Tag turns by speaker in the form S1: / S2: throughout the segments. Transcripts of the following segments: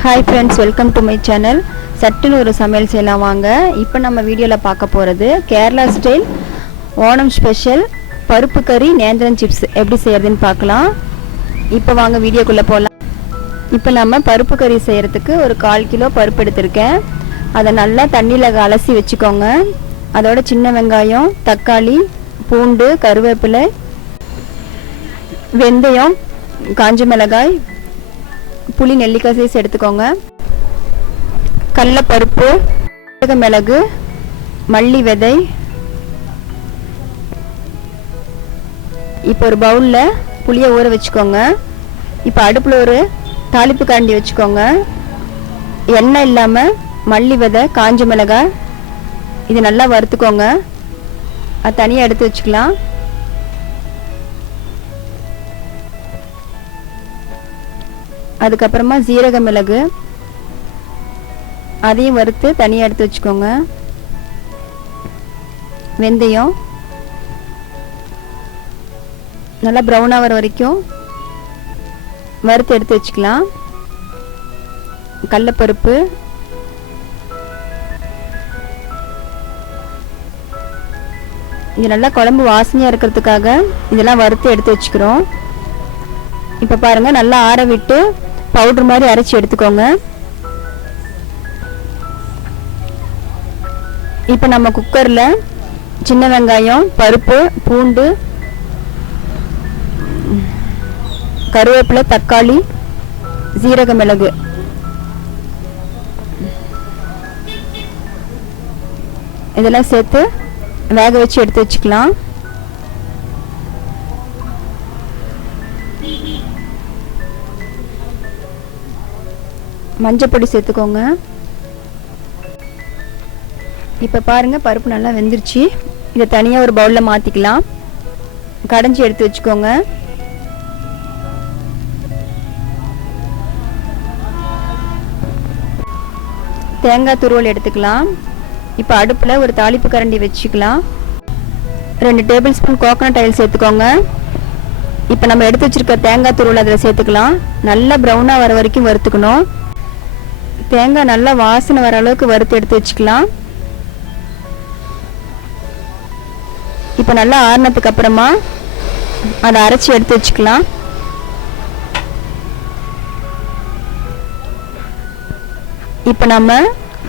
S1: Hi friends welcome to my channel சட்டுன்னு ஒரு சமையல் செய்யலாம் வாங்க. இப்போ நம்ம வீடியோவில் பார்க்க போகிறது கேரளா ஸ்டைல் ஓணம் ஸ்பெஷல் பருப்பு கறி நேந்திரன் சிப்ஸ் எப்படி செய்யறதுன்னு பார்க்கலாம். இப்போ வாங்க வீடியோக்குள்ளே போகலாம் இப்போ நம்ம பருப்பு கறி செய்கிறதுக்கு ஒரு கால் கிலோ பருப்பு எடுத்திருக்கேன். அதை நல்லா தண்ணியில் அலசி வச்சுக்கோங்க. அதோட சின்ன வெங்காயம் தக்காளி பூண்டு கருவேப்பிலை வெந்தயம் காஞ்ச மிளகாய் புளி நெல்லிக்காய் சைஸ் எடுத்துக்கோங்க. கடலப்பருப்பு சீரக மிளகு மல்லி விதை. இப்போ ஒரு பவுலில் புளியை ஊற வச்சுக்கோங்க. இப்போ அடுப்பில் ஒரு தாளிப்பு கரண்டி வச்சுக்கோங்க. எண்ணெய் இல்லாமல் மல்லி விதை காஞ்ச மிளகாய் இது நல்லா வறுத்துக்கோங்க. அது தனியாக எடுத்து வச்சுக்கலாம். அதுக்கப்புறமா ஜீரக மிளகு அதையும் வறுத்து தனியாக எடுத்து வச்சுக்கோங்க. வெந்தயம். நல்லா ப்ரௌன் ஆகிற வரைக்கும் வறுத்து எடுத்து வச்சுக்கலாம். கடலப்பருப்பு. இது நல்லா குழம்பு வாசனையாக இருக்கிறதுக்காக இதெல்லாம் வறுத்து எடுத்து வச்சுக்கிறோம். இப்போ பாருங்கள் நல்லா ஆற விட்டு பவுடர் மாதிரி அரைச்சி எடுத்துக்கோங்க. இப்போ நம்ம குக்கரில் சின்ன வெங்காயம் பருப்பு பூண்டு கருவேப்பிலை தக்காளி சீரக மிளகு. இதெல்லாம் சேர்த்து வேக வச்சு எடுத்து வச்சுக்கலாம். மஞ்சப்பொடி சேர்த்துக்கோங்க. இப்போ பாருங்க பருப்பு நல்லா வெந்துருச்சு. இதை தனியாக ஒரு பவுலில் மாற்றிக்கலாம் கடைஞ்சி எடுத்து வச்சுக்கோங்க. தேங்காய் துருவல் எடுத்துக்கலாம். இப்போ அடுப்பில் ஒரு தாளிப்பு கரண்டி வச்சுக்கலாம். ரெண்டு டேபிள் ஸ்பூன் கோகனட் ஆயில் சேர்த்துக்கோங்க. இப்போ நம்ம எடுத்து வச்சிருக்க தேங்காய் துருவல் அதில் சேர்த்துக்கலாம். நல்லா ப்ரௌனாக வர வரைக்கும் வறுத்துக்கணும். தேங்காய் நல்லா வாசனை வர அளவுக்கு வறுத்து எடுத்து வச்சுக்கலாம். இப்போ நல்லா ஆறினதுக்கு அப்புறமா அதை அரைச்சி எடுத்து வச்சுக்கலாம். இப்போ நம்ம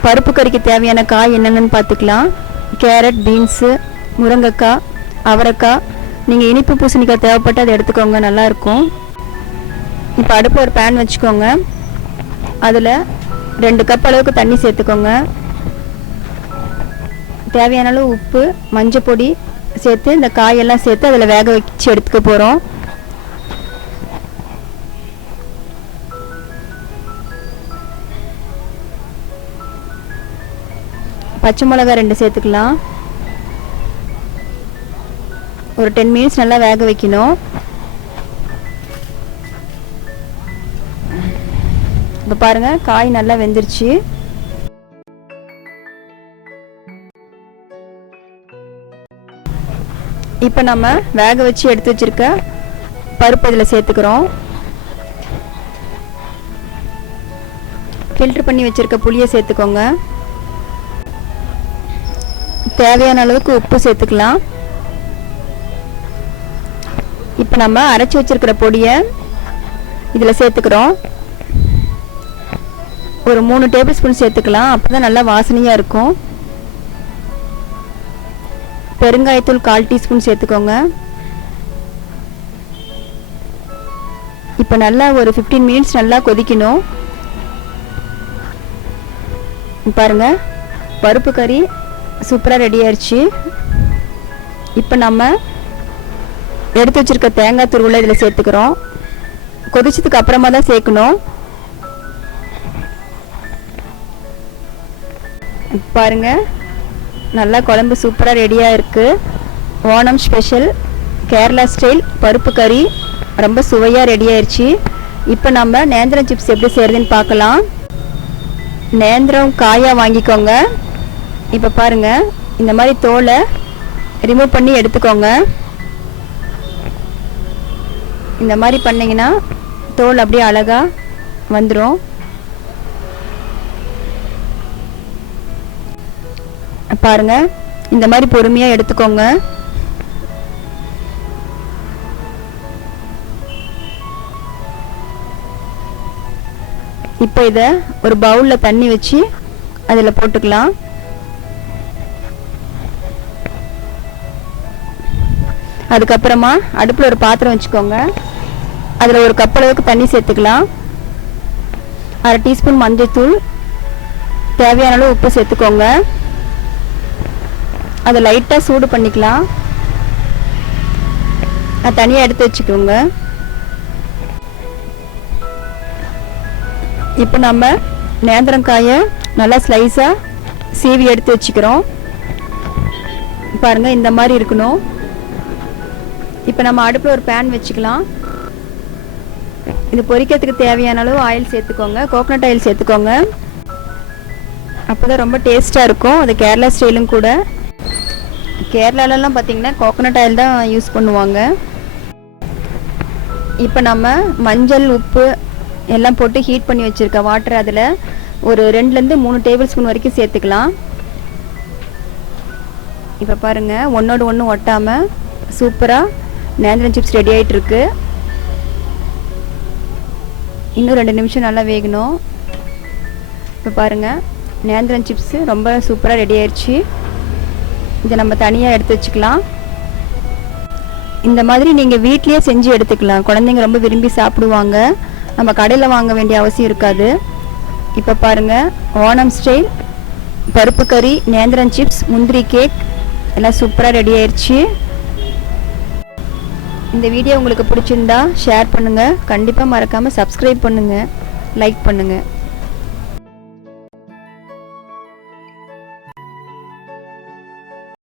S1: பருப்பு கறிக்கு தேவையான காய் என்னென்னு பார்த்துக்கலாம். கேரட் பீன்ஸு முருங்கைக்காய் அவரைக்காய். நீங்கள் இனிப்பு பூசணிக்காய் தேவைப்பட்டு அதை எடுத்துக்கோங்க நல்லாயிருக்கும் இப்போ அடுப்பு ஒரு பேன் வச்சுக்கோங்க. அதில் ரெண்டு கப் அளவுக்கு தண்ணி சேர்த்துக்கோங்க. தேவையான அளவு உப்பு மஞ்சள் பொடி சேர்த்து இந்த காயெல்லாம் சேர்த்து அதில் வேக வச்சு எடுத்துக்க போகிறோம் பச்சை மிளகா ரெண்டு சேர்த்துக்கலாம். ஒரு டென் மினிட்ஸ் நல்லா வேக வைக்கணும். இப்போ பாருங்க காய் நல்லா வெந்துருச்சு. இப்போ நம்ம வேக வச்சு எடுத்து வச்சிருக்க பருப்பு இதில் சேர்த்துக்கிறோம். ஃபில்ட்ரு பண்ணி வச்சிருக்க புளியை சேர்த்துக்கோங்க. தேவையான அளவுக்கு உப்பு சேர்த்துக்கலாம். இப்போ நம்ம அரைச்சி வச்சிருக்கிற பொடியை இதில் சேர்த்துக்கிறோம். ஒரு மூணு டேபிள் ஸ்பூன் சேர்த்துக்கலாம். அப்போ தான் நல்லா வாசனையாக இருக்கும். பெருங்காயத்தூள் கால் டீஸ்பூன் சேர்த்துக்கோங்க. இப்போ நல்லா ஒரு ஃபிஃப்டீன் மினிட்ஸ் நல்லா கொதிக்கணும். பாருங்க பருப்பு கறி சூப்பராக ரெடி ஆயிடுச்சு இப்போ நம்ம எடுத்து வச்சிருக்க தேங்காய் துருவில் இதில் சேர்த்துக்கிறோம். கொதிச்சதுக்கு அப்புறமா தான் சேர்க்கணும். பாருங்க. நல்லா குழம்பு சூப்பராக ரெடியாக இருக்குது ஓணம் ஸ்பெஷல் கேரளா ஸ்டைல் பருப்பு கறி ரொம்ப சுவையாக ரெடி ஆயிடுச்சு இப்போ நம்ம நேந்திரம் சிப்ஸ் எப்படி செய்கிறதுன்னு பார்க்கலாம். நேந்திரம் காயாக வாங்கிக்கோங்க. இப்போ பாருங்கள் இந்த மாதிரி தோலை ரிமூவ் பண்ணி எடுத்துக்கோங்க. இந்த மாதிரி பண்ணிங்கன்னா தோல் அப்படியே அழகாக வந்துடும் பாருங்க. இந்த மாதிரி பொறுமையாக எடுத்துக்கோங்க. இப்போ இதை ஒரு பவுலில் தண்ணி வச்சு அதில் போட்டுக்கலாம். அதுக்கப்புறமா அடுப்பில் ஒரு பாத்திரம் வச்சுக்கோங்க. அதில் ஒரு கப் அளவுக்கு தண்ணி சேர்த்துக்கலாம். அரை டீஸ்பூன் மஞ்சள்தூள் தேவையான அளவு உப்பு சேர்த்துக்கோங்க. அதை லைட்டாக சூடு பண்ணிக்கலாம். அதை தனியாக எடுத்து வச்சுக்கோங்க. இப்போ நம்ம நேந்திரங்காயை நல்லா ஸ்லைஸாக சீவி எடுத்து வச்சுக்கிறோம். பாருங்கள் இந்த மாதிரி இருக்கணும். இப்போ நம்ம அடுப்பில் ஒரு பேன் வச்சுக்கலாம். இது பொரிக்கிறதுக்கு தேவையான அளவு ஆயில் சேர்த்துக்கோங்க. கோகனட் ஆயில் சேர்த்துக்கோங்க. அப்போ தான் ரொம்ப டேஸ்ட்டாக இருக்கும். அது கேரளா ஸ்டைலும் கூட. கேரளாலலாம் பார்த்தீங்கன்னா கோகோனட் ஆயில் தான் யூஸ் பண்ணுவாங்க. இப்போ நம்ம மஞ்சள் உப்பு எல்லாம் போட்டு ஹீட் பண்ணி வச்சுருக்க வாட்டர் அதில் ஒரு ரெண்டுலேருந்து மூணு டேபிள் ஸ்பூன் வரைக்கும் சேர்த்துக்கலாம். இப்போ பாருங்கள் ஒன்றோடு ஒன்று ஒட்டாமல் சூப்பராக நேந்திரன் சிப்ஸ் ரெடி ஆகிட்டுருக்கு இன்னும் ரெண்டு நிமிஷம் நல்லா வேகணும். இப்போ பாருங்கள் நேந்திரன் சிப்ஸு ரொம்ப சூப்பராக ரெடி ஆயிடுச்சு இதை நம்ம தனியாக எடுத்து வச்சுக்கலாம். இந்த மாதிரி நீங்கள் வீட்லேயே செஞ்சு எடுத்துக்கலாம். குழந்தைங்க ரொம்ப விரும்பி சாப்பிடுவாங்க. நம்ம கடையில் வாங்க வேண்டிய அவசியம் இருக்காது. இப்போ பாருங்கள் ஓணம் ஸ்டைல் பருப்பு கறி நேந்திரன் சிப்ஸ் முந்திரி கேக் எல்லாம் சூப்பராக ரெடி ஆயிடுச்சு இந்த வீடியோ உங்களுக்கு பிடிச்சிருந்தா ஷேர் பண்ணுங்கள் கண்டிப்பாக மறக்காமல் சப்ஸ்கிரைப் பண்ணுங்கள் லைக் பண்ணுங்கள்